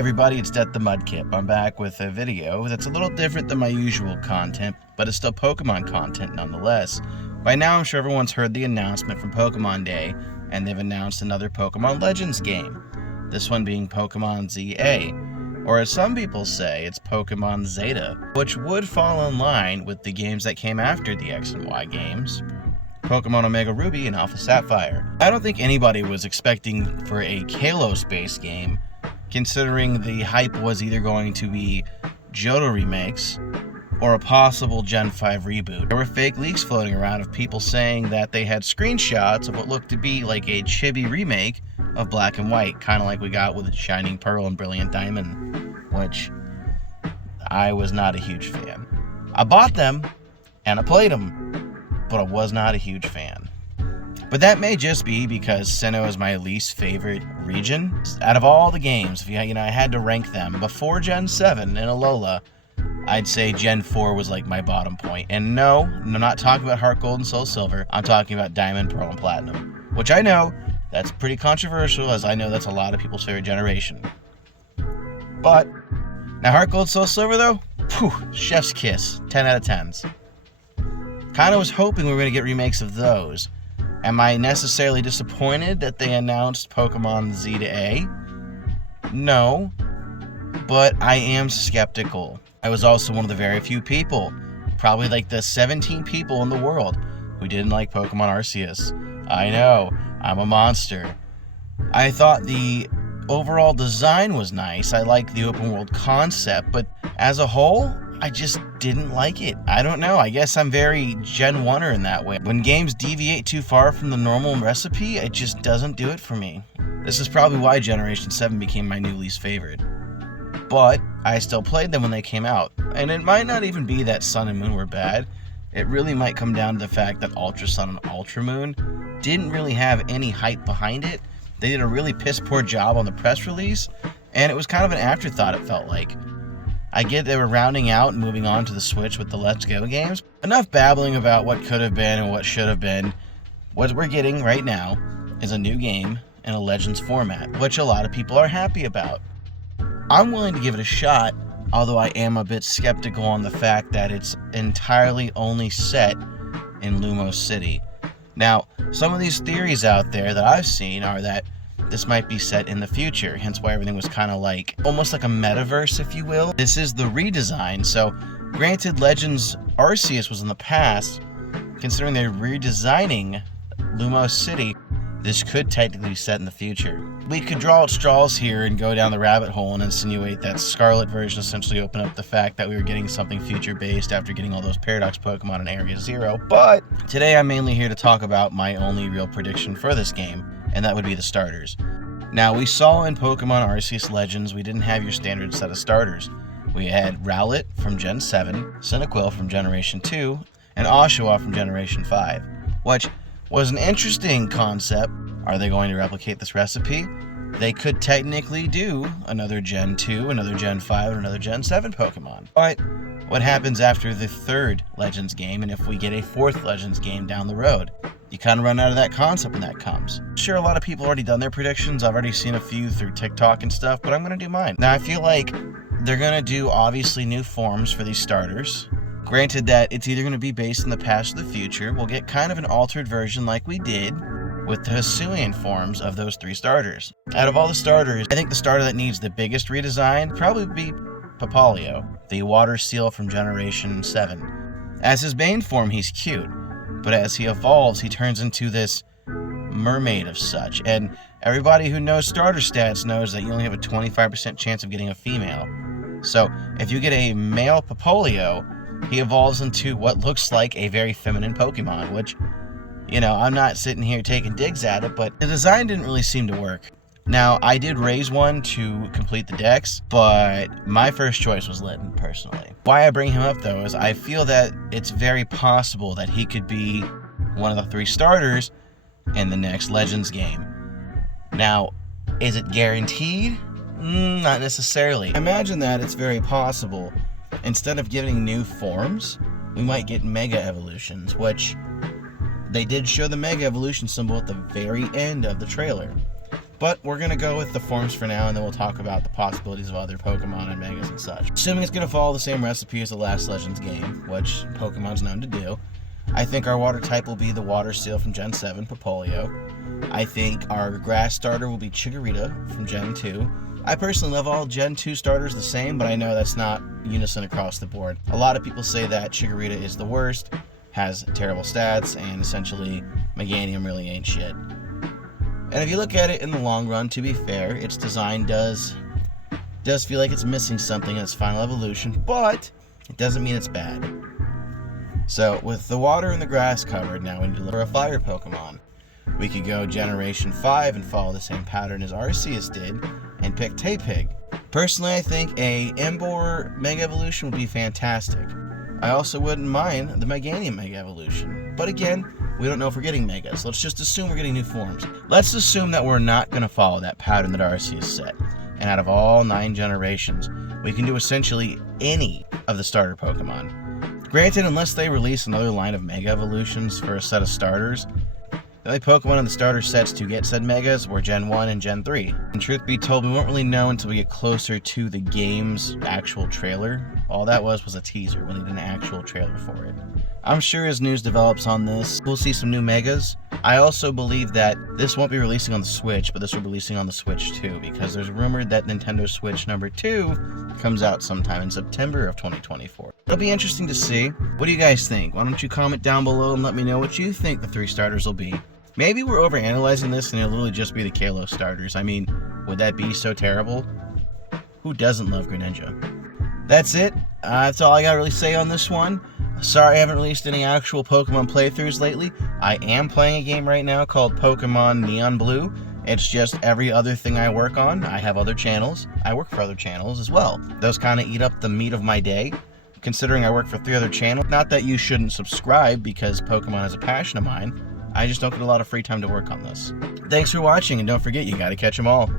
everybody, it's Det the Mudkip. I'm back with a video that's a little different than my usual content, but it's still Pokemon content nonetheless. By now I'm sure everyone's heard the announcement from Pokemon Day, and they've announced another Pokemon Legends game. This one being Pokemon ZA, or as some people say, it's Pokemon Zeta, which would fall in line with the games that came after the X and Y games, Pokemon Omega Ruby and Alpha Sapphire. I don't think anybody was expecting for a Kalos-based game, considering the hype was either going to be Johto remakes or a possible Gen 5 reboot. There were fake leaks floating around of people saying that they had screenshots of what looked to be like a chibi remake of Black and White, kind of like we got with Shining Pearl and Brilliant Diamond, which I was not a huge fan. I bought them and I played them, but I was not a huge fan. But that may just be because Sinnoh is my least favorite region. Out of all the games, if I had to rank them before Gen 7 in Alola, I'd say Gen 4 was like my bottom point. And no, I'm not talking about Heart Gold and Soul Silver. I'm talking about Diamond, Pearl, and Platinum, which I know that's pretty controversial, as I know that's a lot of people's favorite generation. But now Heart Gold, Soul Silver though, chef's kiss, 10 out of 10s. Kind of was hoping we were going to get remakes of those. Am I necessarily disappointed that they announced Pokemon Z to A? No, but I am skeptical. I was also one of the very few people, probably like the 17 people in the world, who didn't like Pokemon Arceus. I know, I'm a monster. I thought the overall design was nice. I liked the open world concept, but as a whole, I just didn't like it. I don't know, I guess I'm very Gen 1er in that way. When games deviate too far from the normal recipe, it just doesn't do it for me. This is probably why Generation 7 became my new least favorite. But I still played them when they came out. And it might not even be that Sun and Moon were bad. It really might come down to the fact that Ultra Sun and Ultra Moon didn't really have any hype behind it. They did a really piss poor job on the press release, and it was kind of an afterthought, it felt like. I get they were rounding out and moving on to the Switch with the Let's Go games. Enough babbling about what could have been and what should have been. What we're getting right now is a new game in a Legends format, which a lot of people are happy about. I'm willing to give it a shot, although I am a bit skeptical on the fact that it's entirely only set in Lumos City. Now, some of these theories out there that I've seen are that this might be set in the future, hence why everything was kind of like, almost like a metaverse, if you will. This is the redesign, so granted Legends Arceus was in the past, considering they're redesigning Lumos City, this could technically be set in the future. We could draw out straws here and go down the rabbit hole and insinuate that Scarlet version essentially opened up the fact that we were getting something future-based after getting all those Paradox Pokemon in Area Zero. But today I'm mainly here to talk about my only real prediction for this game, and that would be the starters. Now, we saw in Pokemon Arceus Legends, we didn't have your standard set of starters. We had Rowlet from Gen 7, Cyndaquil from Generation 2, and Oshawott from Generation 5, which was an interesting concept. Are they going to replicate this recipe? They could technically do another Gen 2, another Gen 5, and another Gen 7 Pokemon. But what happens after the third Legends game, and if we get a fourth Legends game down the road? You kind of run out of that concept when that comes. Sure, a lot of people already done their predictions. I've already seen a few through TikTok and stuff, but I'm going to do mine. Now, I feel like they're going to do obviously new forms for these starters. Granted that it's either going to be based in the past or the future. We'll get kind of an altered version like we did with the Hisuian forms of those three starters. Out of all the starters, I think the starter that needs the biggest redesign would probably be Popplio, the Water Seal from Generation 7. As his main form, he's cute, but as he evolves, he turns into this mermaid of such, and everybody who knows starter stats knows that you only have a 25% chance of getting a female. So if you get a male Popplio, he evolves into what looks like a very feminine Pokemon, which, I'm not sitting here taking digs at it, but the design didn't really seem to work. Now, I did raise one to complete the dex, but my first choice was Litten, personally. Why I bring him up, though, is I feel that it's very possible that he could be one of the three starters in the next Legends game. Now, is it guaranteed? Not necessarily. Imagine that it's very possible. Instead of giving new forms, we might get Mega Evolutions, which they did show the Mega Evolution symbol at the very end of the trailer. But we're going to go with the forms for now, and then we'll talk about the possibilities of other Pokemon and Megas and such. Assuming it's going to follow the same recipe as the last Legends game, which Pokemon's known to do, I think our water type will be the Water Seal from Gen 7, Popplio. I think our grass starter will be Chikorita from Gen 2. I personally love all Gen 2 starters the same, but I know that's not unison across the board. A lot of people say that Chikorita is the worst, has terrible stats, and essentially Meganium really ain't shit. And if you look at it in the long run, to be fair, its design does feel like it's missing something in its final evolution, but it doesn't mean it's bad. So with the water and the grass covered, now we need to look for a fire Pokemon. We could go Generation 5 and follow the same pattern as Arceus did and pick Tepig. Personally, I think a Emboar Mega Evolution would be fantastic. I also wouldn't mind the Meganium Mega Evolution. But again, we don't know if we're getting Megas. Let's just assume we're getting new forms. Let's assume that we're not going to follow that pattern that Arceus set. And out of all 9 generations, we can do essentially any of the starter Pokemon. Granted, unless they release another line of Mega Evolutions for a set of starters, the only Pokemon in the starter sets to get said Megas were Gen 1 and Gen 3. And truth be told, we won't really know until we get closer to the game's actual trailer. All that was a teaser. We need an actual trailer for it. I'm sure as news develops on this, we'll see some new Megas. I also believe that this won't be releasing on the Switch, but this will be releasing on the Switch 2, because there's rumored that Nintendo Switch number 2 comes out sometime in September of 2024. It'll be interesting to see. What do you guys think? Why don't you comment down below and let me know what you think the 3 starters will be. Maybe we're overanalyzing this and it'll literally just be the Kalos starters. I mean, would that be so terrible? Who doesn't love Greninja? That's it. That's all I gotta really say on this one. Sorry I haven't released any actual Pokemon playthroughs lately. I am playing a game right now called Pokemon Neon Blue. It's just every other thing I work on. I have other channels. I work for other channels as well. Those kind of eat up the meat of my day. Considering I work for 3 other channels, not that you shouldn't subscribe because Pokemon is a passion of mine. I just don't get a lot of free time to work on this. Thanks for watching, and don't forget, you gotta catch 'em all.